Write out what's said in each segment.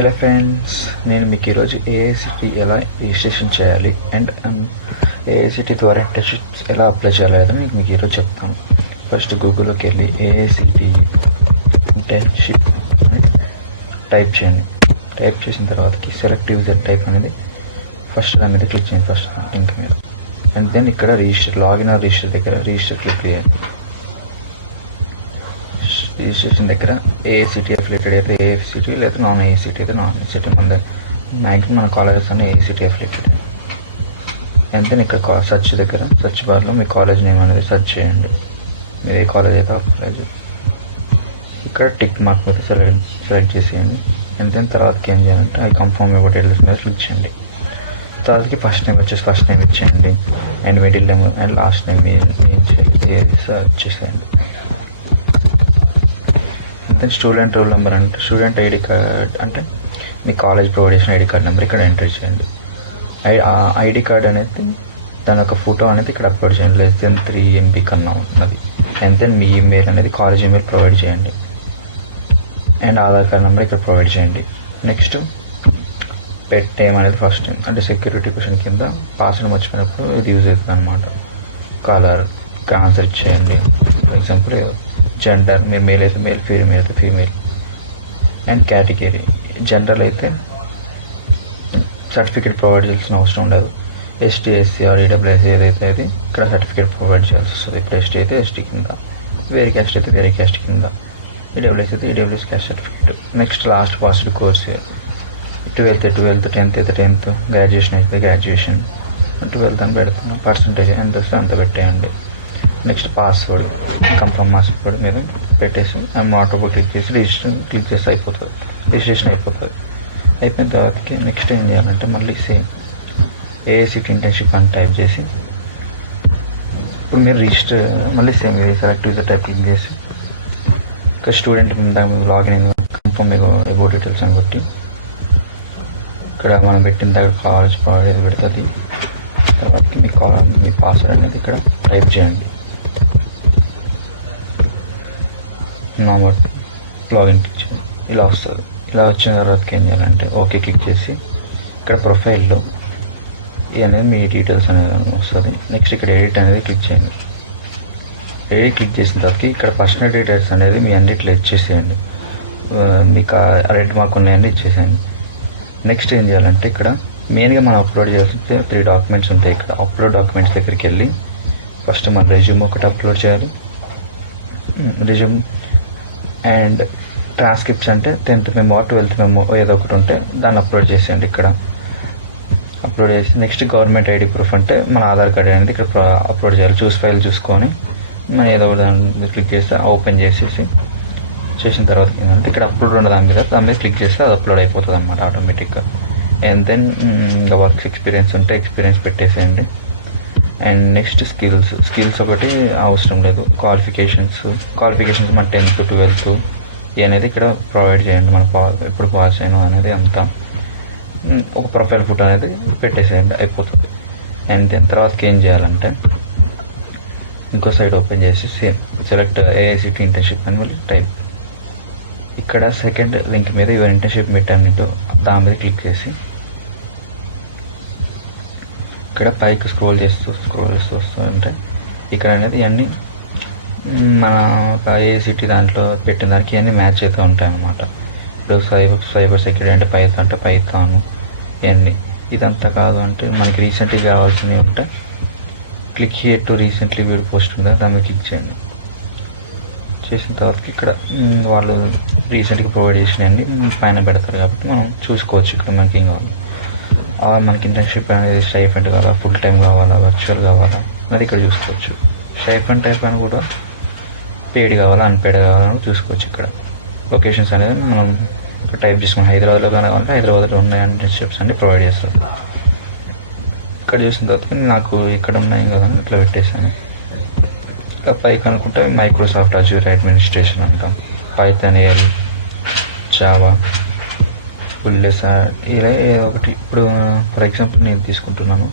Hello friends, నేను మీకు ఈరోజు ఏఐసిటీ ఎలా రిజిస్ట్రేషన్ చేయాలి అండ్ ఏఐసిటీ ద్వారా ఇంటర్న్షిప్స్ ఎలా అప్లై చేయాలి మీకు ఈరోజు చెప్తాను. ఫస్ట్ గూగుల్లోకి వెళ్ళి ఏఐసిటీ ఇంటర్న్షిప్ అని టైప్ చేయండి. టైప్ చేసిన తర్వాతకి సెలెక్ట్ యూజర్ టైప్ అనేది ఫస్ట్ దాని మీద క్లిక్ చేయండి, ఫస్ట్ లింక్ మీద. అండ్ దెన్ ఇక్కడ లాగిన్ రిజిస్టర్ దగ్గర రిజిస్టర్ క్లిక్ చేయండి. రిజిస్ట్రేషన్ దగ్గర ఏఐసిటీ అఫిలియేటెడ్ అయితే ఏఐసిటీ, లేదా నాన్ ఏఐసిటీ అయితే నాన్ ఏఐసిటీ. మ్యాక్సిమం మన కాలేజెస్ అన్నీ ఏఐసిటీ అఫిలియేటెడ్. అండ్ దెన్ ఇక్కడ సెర్చ్ దగ్గర సెర్చ్ బార్లో మీ కాలేజ్ నేమ్ అనేది సెర్చ్ చేయండి. మీరు ఏ కాలేజ్ అయితే ఆ కాలేజ్ ఇక్కడ టిక్ మార్క్ మీద సెలెక్ట్ చేసేయండి. అండ్ దెన్ తర్వాతకి ఏం చేయాలంటే ఐ కన్ఫర్మ్ యువర్ డీటెయిల్స్ మీద క్లిక్ చేయండి. తర్వాతకి ఫస్ట్ నేమ్ ఇచ్చేయండి. And middle name and last name ఏం చేయాలి సెర్చ్ చేసేయండి. దెన్ స్టూడెంట్ రోల్ నెంబర్ అంటే స్టూడెంట్ ఐడి కార్డ్ అంటే మీ కాలేజ్ ప్రొవైడ్ చేసిన ఐడి కార్డ్ నెంబర్ ఇక్కడ ఎంటర్ చేయండి. ఐడి కార్డ్ అనేది దాని ఒక ఫోటో అనేది ఇక్కడ అప్లోడ్ చేయండి, <3 MB కన్నా ఉన్నది. అండ్ దెన్ మీ ఈమెయిల్ అనేది కాలేజ్ ఈమెయిల్ ప్రొవైడ్ చేయండి. అండ్ ఆధార్ కార్డ్ నెంబర్ ఇక్కడ ప్రొవైడ్ చేయండి. నెక్స్ట్ పెట్ నేమ్ అనేది ఫస్ట్ నేమ్ అంటే సెక్యూరిటీ క్వశ్చన్ కింద పాస్వర్డ్ మర్చిపోయినప్పుడు ఇది యూజ్ అవుతుంది అనమాట. కలర్ ఇక్కడ ఆన్సర్ ఇచ్చేయండి. ఫర్ ఎగ్జాంపుల్ జెండర్, మీరు మేల్ అయితే మేల్, ఫీమేల్ అయితే ఫీమేల్. అండ్ కేటగిరీ జనరల్ అయితే సర్టిఫికేట్ ప్రొవైడ్ చేయాల్సిన అవసరం ఉండదు. ఎస్టీ, ఎస్సీ ఆర్ ఈడబ్ల్యూఎస్ ఏదైతే అది ఇక్కడ సర్టిఫికేట్ ప్రొవైడ్ చేయాల్సి వస్తుంది. ఇప్పుడు ఎస్టీ అయితే ఎస్టీ కింద, వేరే క్యాస్ట్ అయితే వేరే క్యాస్ట్ కింద, ఈడబ్ల్యూఎస్ అయితే EWS caste certificate. Next last passed course 12th 10th అయితే 10th, గ్రాడ్యుయేషన్ అయితే గ్రాడ్యుయేషన్ 12th అని పెడుతున్నాం. పర్సంటేజ్ ఎంత వస్తే అంత పెట్టేయండి. నెక్స్ట్ పాస్వర్డ్ కన్ఫర్మ్ పాస్వర్డ్ మీద పెట్టేసి ఆటోబుక్ క్లిక్ చేసి క్లిక్ చేస్తే రిజిస్ట్రేషన్ అయిపోతుంది. అయిపోయిన తర్వాతకి నెక్స్ట్ ఏం చేయాలంటే మళ్ళీ సేమ్ ఏఐసిటీ ఇంటర్న్షిప్ అని టైప్ చేసి ఇప్పుడు మీరు మళ్ళీ సేమ్ ఇది సెలెక్ట్ యూజర్ టైప్ క్లిక్ చేసి ఇక్కడ స్టూడెంట్ మీద లాగిన్ అయింది కన్ఫర్మ్ మీకు అబౌట్ డీటెయిల్స్ అని కొట్టి ఇక్కడ మనం పెట్టిన దగ్గర కాలేజ్ ప్రొవైడ్ పెడుతుంది. తర్వాత మీ పాస్వర్డ్ అనేది ఇక్కడ టైప్ చేయండి. నార్మల్ లాగిన్ క్లిక్ చేయండి. ఇలా వస్తుంది. ఇలా వచ్చిన తర్వాతకి ఏం చేయాలంటే ఓకే క్లిక్ చేసి ఇక్కడ ప్రొఫైల్లో ఇది అనేది మీ డీటెయిల్స్ అనేది వస్తుంది. నెక్స్ట్ ఇక్కడ ఎడిట్ అనేది క్లిక్ చేయండి. ఎడిట్ క్లిక్ చేసిన తర్వాతకి ఇక్కడ పర్సనల్ డీటెయిల్స్ అనేది మీ అన్నిట్లో ఇచ్చేసేయండి. మీకు రెడ్ మార్క్ ఉన్నాయండి ఇచ్చేసేయండి. నెక్స్ట్ ఏం చేయాలంటే ఇక్కడ మెయిన్గా మనం అప్లోడ్ చేయాల్సింటే 3 డాక్యుమెంట్స్ ఉంటాయి. ఇక్కడ అప్లోడ్ డాక్యుమెంట్స్ దగ్గరికి వెళ్ళి ఫస్ట్ మన రెజ్యూమ్ ఒకటి అప్లోడ్ చేయాలి. రెజ్యూమ్ అండ్ ట్రాన్స్క్రిప్ట్స్ అంటే 10th మెమో 12th మెమో ఏదో ఒకటి ఉంటే దాన్ని అప్లోడ్ చేసేయండి. ఇక్కడ అప్లోడ్ చేసి నెక్స్ట్ గవర్నమెంట్ ఐడి ప్రూఫ్ అంటే మన ఆధార్ కార్డ్ అనేది ఇక్కడ అప్లోడ్ చేయాలి. ఫైల్ చూసుకొని మనం ఏదో ఒకటి దాన్ని క్లిక్ చేస్తే ఓపెన్ చేసిన తర్వాత ఏంటంటే ఇక్కడ అప్లోడ్ ఉన్న దాని మీద క్లిక్ చేస్తే అది అప్లోడ్ అయిపోతుంది అనమాట ఆటోమేటిక్గా. అండ్ దెన్ ఇంకా వర్క్ ఎక్స్పీరియన్స్ ఉంటే ఎక్స్పీరియన్స్ పెట్టేసేయండి. అండ్ నెక్స్ట్ స్కిల్స్ ఒకటి అవసరం లేదు. క్వాలిఫికేషన్స్ మన 10th 12th ఇవి అనేది ఇక్కడ ప్రొవైడ్ చేయండి. మనం ఎప్పుడు పాస్ అయినా అనేది అంతా ఒక ప్రొఫైల్ ఫోటో అనేది పెట్టేసేయండి, అయిపోతుంది. అండ్ దెన్ తర్వాతకి ఏం చేయాలంటే ఇంకో సైడ్ ఓపెన్ చేసి సేమ్ సెలెక్ట్ ఏఐసిటీ ఇంటర్న్షిప్ అని మళ్ళీ టైప్. ఇక్కడ సెకండ్ లింక్ మీద యువర్ ఇంటర్న్షిప్ మీట్ దాని మీద క్లిక్ చేసి ఇక్కడ పైకి స్క్రోల్ చేస్తూ వస్తుంటే ఇక్కడ అనేది ఇవన్నీ మన ఏఐసిటీ దాంట్లో పెట్టిన దానికి ఇవన్నీ మ్యాచ్ అవుతూ ఉంటాయి అన్నమాట. ఇప్పుడు సైబర్ సెక్యూరిటీ అంటే పైథాన్ ఇవన్నీ. ఇదంతా కాదు అంటే మనకి రీసెంట్గా కావాల్సినవి ఉంటే click here to recently video post ఉందా దాని మీద క్లిక్ చేయండి. చేసిన తర్వాత ఇక్కడ వాళ్ళు రీసెంట్గా ప్రొవైడ్ చేసినవన్నీ పైన పెడతారు కాబట్టి మనం చూసుకోవచ్చు ఇక్కడ మనకి ఏం కావాలి. మనకి ఇంటర్న్షిప్ అనేది స్టైఫండ్ కావాలా, ఫుల్ టైం కావాలా, వర్చువల్ కావాలా అనేది ఇక్కడ చూసుకోవచ్చు. స్టైఫండ్ టైప్ అని కూడా పెయిడ్ కావాలా అన్పెయిడ్ కావాలని చూసుకోవచ్చు. ఇక్కడ లొకేషన్స్ అనేది మనం ఇక్కడ టైప్ చేసుకుని హైదరాబాద్లో కావాలంటే హైదరాబాద్లో ఉన్న ఇంటర్న్షిప్స్ అన్ని ప్రొవైడ్ చేస్తారు. ఇక్కడ చూసిన తర్వాత నాకు ఇక్కడ ఉన్నాయి కదా ఇట్లా పెట్టేసాను. ఇంకా పైకి అనుకుంటే మైక్రోసాఫ్ట్ అజ్యూర్ అడ్మినిస్ట్రేషన్ అంటాం, పైథాన్, ఏఎల్, జావా, ఇలా ఏదో ఒకటి. ఇప్పుడు ఫర్ ఎగ్జాంపుల్ నేను తీసుకుంటున్నాను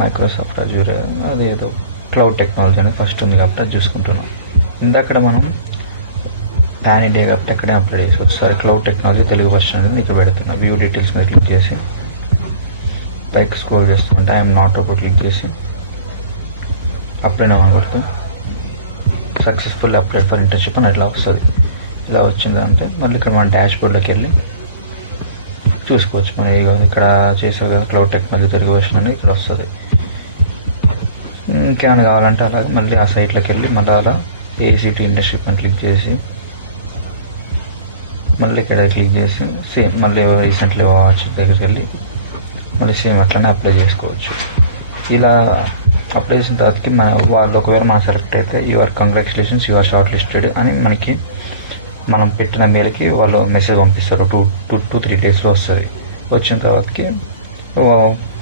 మైక్రోసాఫ్ట్ అజ్యూర్, అది ఏదో క్లౌడ్ టెక్నాలజీ అనేది ఫస్ట్ ఉంది కాబట్టి అది చూసుకుంటున్నాను. ఇందాక మనం పాన్ ఇండియా కాబట్టి అక్కడే అప్లోడ్ చేసుకోవచ్చు. సరే క్లౌడ్ టెక్నాలజీ తెలుగు వర్షన్ అనేది ఇక్కడ పెడుతున్నా. వ్యూ డీటెయిల్స్ మీద క్లిక్ చేసి పైకి స్క్రోల్ చేస్తుంటే ఐఎమ్ నాట్ అప్పుడు క్లిక్ చేసి అప్లై నౌ కొడుతూ సక్సెస్ఫుల్ అప్లైడ్ ఫర్ ఇంటర్న్షిప్ అని ఇట్లా వస్తుంది. ఇలా వచ్చిందంటే మళ్ళీ ఇక్కడ మన డాష్ బోర్డ్లోకి వెళ్ళి చూసుకోవచ్చు. మనం ఇక్కడ చేసారు కదా క్లౌడ్ టెక్నాలజీ తెలుగు వర్షన్ అనేది ఇక్కడ వస్తుంది. ఇంకేమైనా కావాలంటే అలాగే మళ్ళీ ఆ సైట్లోకి వెళ్ళి మళ్ళీ అలా ఏసీటీ ఇంటర్న్షిప్ అని క్లిక్ చేసి మళ్ళీ ఇక్కడ క్లిక్ చేసి సేమ్ మళ్ళీ రీసెంట్లీ వాచ్ దగ్గరికి వెళ్ళి మళ్ళీ సేమ్ అట్లనే అప్లై చేసుకోవచ్చు. ఇలా అప్లై చేసిన తర్వాతకి వాళ్ళు ఒకవేళ మనం సెలెక్ట్ అయితే your congratulations your short listed అని మనకి మనం పెట్టిన మెయిల్కి వాళ్ళు మెసేజ్ పంపిస్తారు. 2-3 డేస్లో వస్తుంది. వచ్చిన తర్వాతకి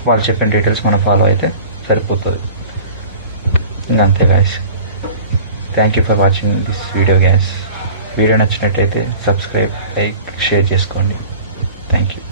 వాళ్ళు చెప్పిన డీటెయిల్స్ మనం ఫాలో అయితే సరిపోతుంది. ఇంకంతే guys. Thank you for watching this video guys. Video నచ్చినట్టయితే సబ్స్క్రైబ్, లైక్, షేర్ చేసుకోండి. Thank you.